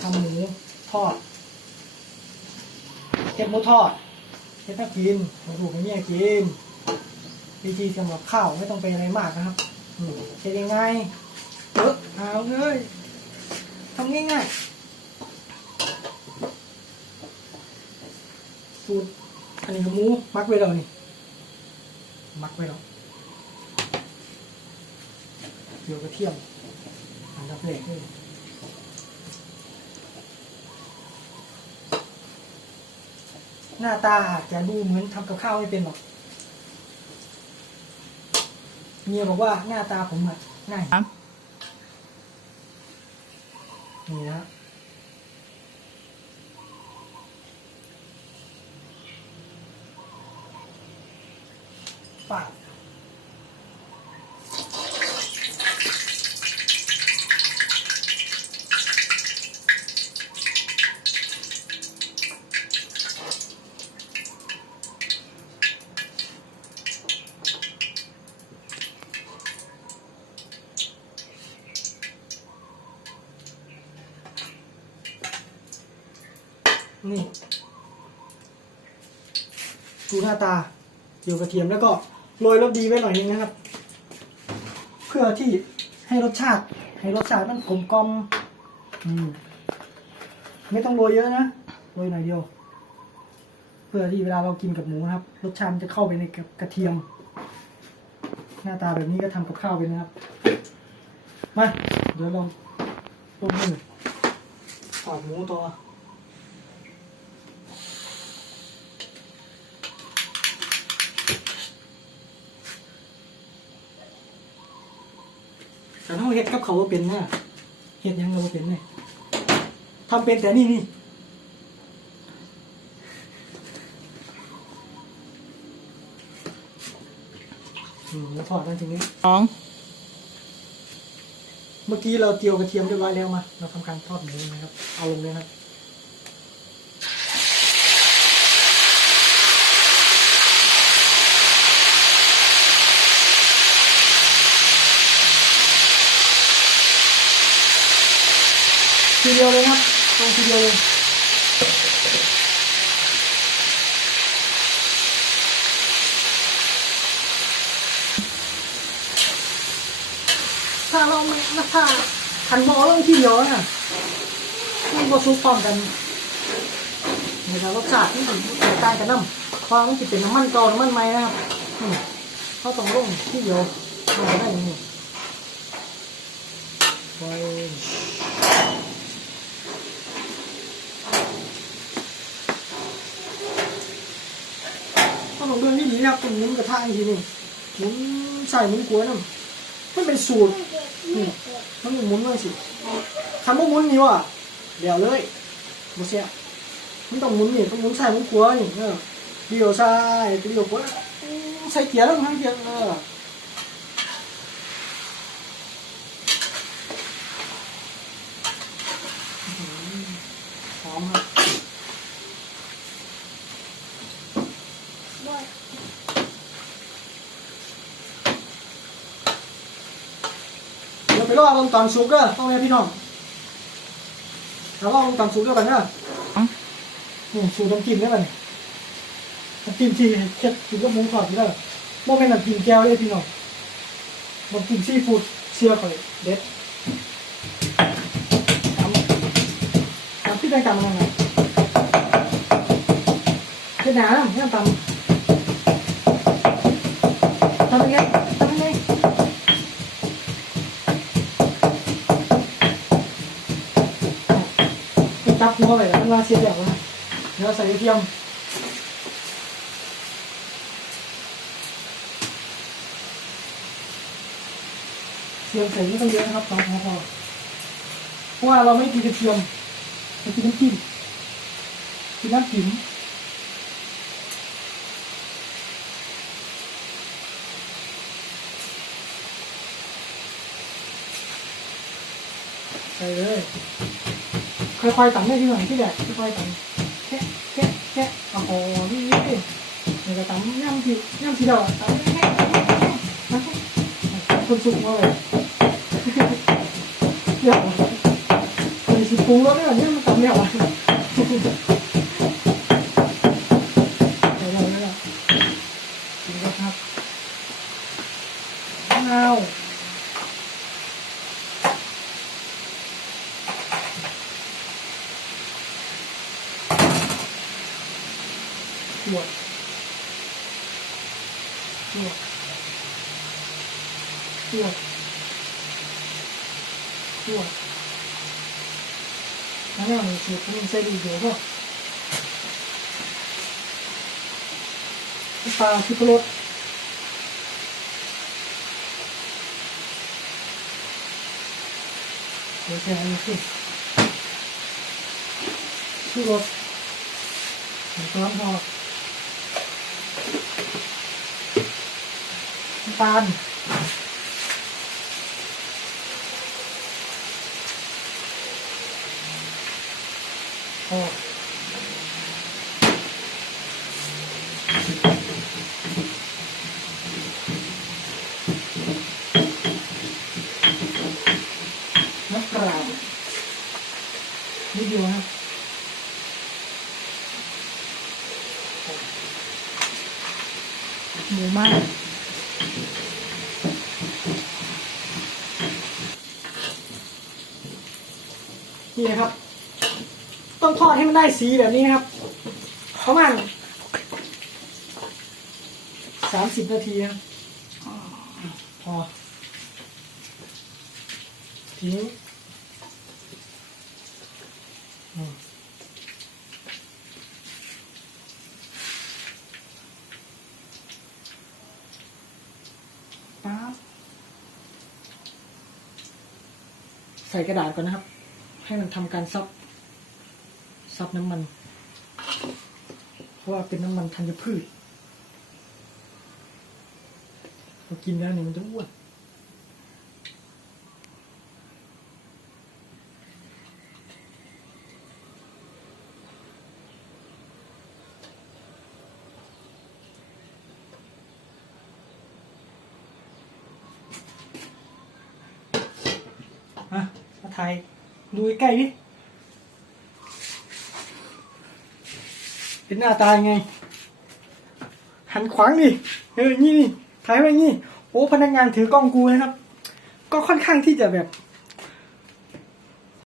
ทำหมูทอดเก็บหมูทอดเก็บถ้ากินมาถูกให้เมียกินวิธีสำหรับข้าวไม่ต้องไปอะไรมากนะครับเก็บยังไงเออเอาเลยทำง่ายๆสูตรอันนี้ก็หมูมักไว้แล้วนี่มักไว้แล้วเดี๋ยวกระเทียมอันดับแรกเลย หน้าตาอาจจะดูเหมือนทำกับข้าวไม่เป็นหรอกเมียบอกว่าหน้าตาผมอะง่ายนี่นะปาด นี่ดูหน้าตาเจียวกระเทียมแล้วก็โรยรสดีไว้หน่อยนึงนะครับ เพื่อที่ให้รสชาติ ให้รสชาติมันกลมกลมอืมไม่ต้องโรยเยอะนะโรยหน่อยเดียว เพื่อที่เวลาเรากินกับหมูนะครับ รสชาติมันจะเข้าไปในกับกระเทียม หน้าตาแบบนี้ก็ทำกับข้าวเป็นะครับมาเดี๋ยวลองลงมือทอดหมูต่อ แต่ถ้าเฮ็ดกับเขาว่าเป็นนะเฮ็ดหยังเราบ่เป็นเลยทำเป็นแต่นี่นี่อืมแล้วทอดนั่นทีนี้สองเมื่อกี้เราเจียวกระเทียมเรียบร้อยแล้วมา เราทำการทอดหมูนะครับ เอาลงเลยครับ ทีเดียวเลยครับตรงทีเดียวเลยถ้าเราไม่ถ้าขันหมอลงทีเดียวน่ะมันก็ซุปพร้อมกันนะครับรสชาติที่ถึงแตกต่างกันน้ำเพราะมันจะเป็นน้ำมันเก่าน้ำมันใหม่นะครับเขาต้องลงทีเดียวมันจะได้ย่างนี้ว้ต้องลงเรื่อง นะครับต้องหมุนกระทะอีกทีนึงหมุนใส่หมุนกล้วยน้ำมันเป็นสูตรนี่มันหมุนเลยสิคำว่าหมุนนี่ว่ะเดี๋ยวเลยบ่เสียมันต้องหมุนนี่ต้องหมุนใส่หมุนกล้วยนี่เออเดี่ยวใส่เดี่ยวกล้วยใส่เกียร์แล้วทั้งเกียร์เอออหือหอมครับเดี๋ยวไป รอลงตอนสุกเด้อต้องเรียกพี่น้องเดี๋ยวรอลงตอนสุกเด้อกันเด้อนี่สูตรน้ำจิ้มได้ป่ะเนี่ยน้ำจิ้มที่เค็ดกินกับหมูทอดนี่ได้โมเป็นน้ำจิ้มแก้วเลยพี่น้องน้ำจิ้มซีฟู้ดเชื่อข่อยเด็ดทำทำที่ได้ทำยังไงเจ็ดหนาแล้วเนี่ยทำทำยังไงทำยังไงติดตับหัวไปแล้ว มันว่าเสียแบบว่าเนื้อใส่กระเทียมเทียมใส่ไม่ต้องเยอะนะครับสองหัวพอเพราะว่าเราไม่กินกระเทียมเรากินน้ำจิ้มกินน้ำจิ้มใส่เลย ค่อยๆตันได้ที่หน่อยที่แดดค่อยๆตังแค่แค่แค่โอ้โหนี่นี่นี่ก็ตังย่ำทีย่ำทีเดียวตังแค่แค่แค่คนสุกมาเลยเดี๋ยวปรุงรสได้แบบนี้มันกลับไม่ออกเดี๋ยวเราเนี่ยแหละปรุงรสครับมะนาว ขวดขวดขวดขวดแล้วเนี่ยมันคือมันใส่ดีเดียวก็ปลาชิปรสเดี๋ยวแช่อันนี้ขึ้นชิรสหนึ่งช้อนพอ ตานโอ้น้ำปลานิดเดียวครับ หมูมาก นี่นะครับ ต้องทอดให้มันได้สีแบบนี้นะครับประมาณสามสิบนาทีครับพอทิ้งอืมป๊าบ ใส่กระดาษก่อนนะครับ ให้มันทำการซับ ซับน้ำมัน เพราะว่าเป็นน้ำมันธัญพืชพอกินแล้วเนี่ยมันจะอ้วนอะมา ถ่ายดูใกล้ดิเป็นหน้าตายังไง หันขวางดิเออนี่นี่ถ่ายไว้งี้ โอ้พนักงานถือกล้องกูนะครับ ก็ค่อนข้างที่จะแบบ